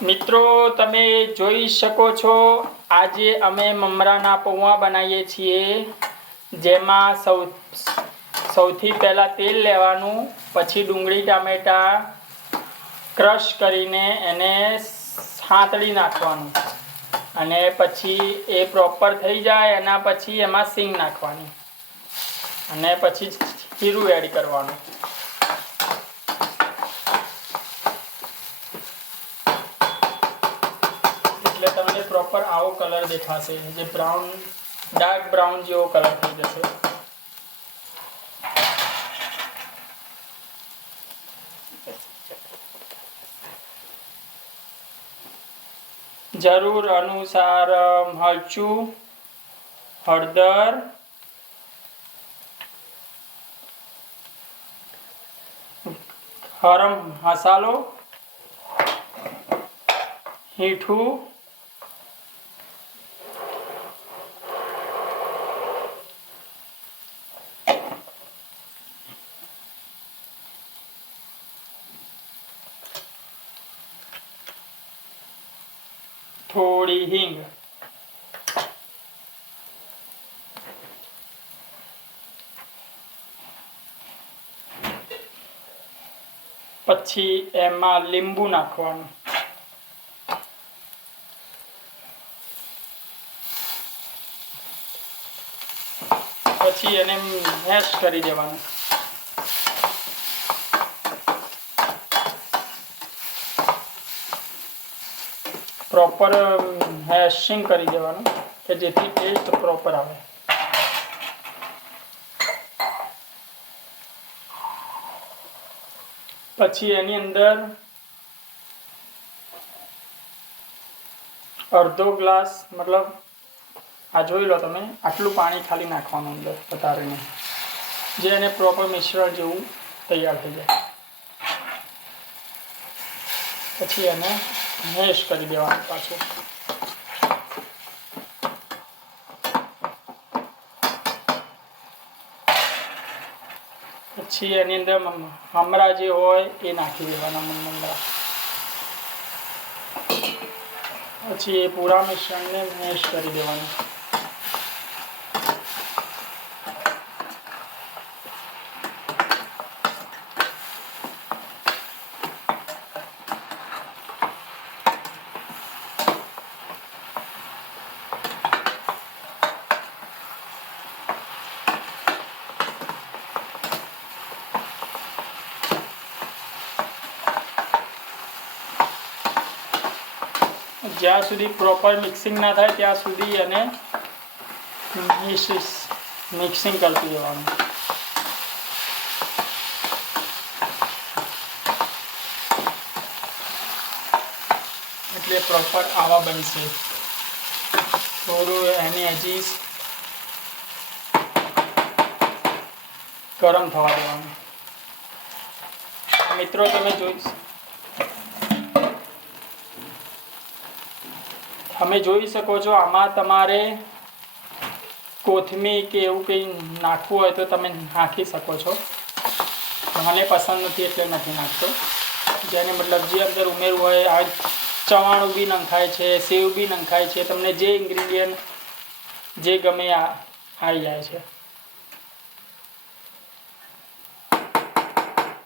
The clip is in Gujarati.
મિત્રો તમે જોઈ શકો છો આજે અમે મમરાના પૌવા બનાવીએ છીએ જેમાં સૌથી પહેલા તેલ લેવાનું પછી ડુંગળી ટામેટા ક્રશ કરીને એને સાંતળી નાખવાનું અને પછી એ પ્રોપર થઈ જાય એના પછી એમાં સિંગ નાખવાની અને પછી જીરું એડ કરવાનું એટલે તમને પ્રોપર આવો કલર દેખાશે જે બ્રાઉન ડાર્ક બ્રાઉન જેવો કલર થઈ જશે જરૂર અનુસાર મરચું હળદર ગરમ મસાલો મીઠું થોડી હિંગ પછી એમાં લીંબુ નાખવાનું પછી એને મેશ કરી દેવાનું પ્રોપર મેશિંગ કરી દેવાનું કે જેથી ટેસ્ટ પ્રોપર આવે પછી એની અંદર અડધો ગ્લાસ મતલબ આ જોઈ લો તમે આટલું પાણી ખાલી નાખવાનું અંદર વધારે નહીં જે એને પ્રોપર મિશ્રણ જેવું તૈયાર થઈ જાય પછી એને મેશ કરી દેવાનું પાછું પછી એની અંદર મમરા જે હોય એ નાખી દેવાના મમરા પછી એ પૂરા મિશ્રણને મેશ કરી દેવાનું જ્યાં સુધી પ્રોપર મિક્સિંગ ના થાય ત્યાં સુધી એને મિક્સિંગ કરતું જવાનું એટલે પ્રોપર આવા બનશે થોડું એને હજી ગરમ થવા દેવાનું મિત્રો તમે જોઈ શકો છો આમાં તમારે કોથમીર કે એવું કંઈ નાખવું હોય તો તમે નાખી શકો છો મને પસંદ નથી એટલે નથી નાખતો જેને મતલબ જે અંદર ઉમેરવું હોય આ ચવાણું બી નંખાય છે સેવ બી નંખાય છે તમને જે ઇન્ગ્રીડિયન્ટ જે ગમે આવી જાય છે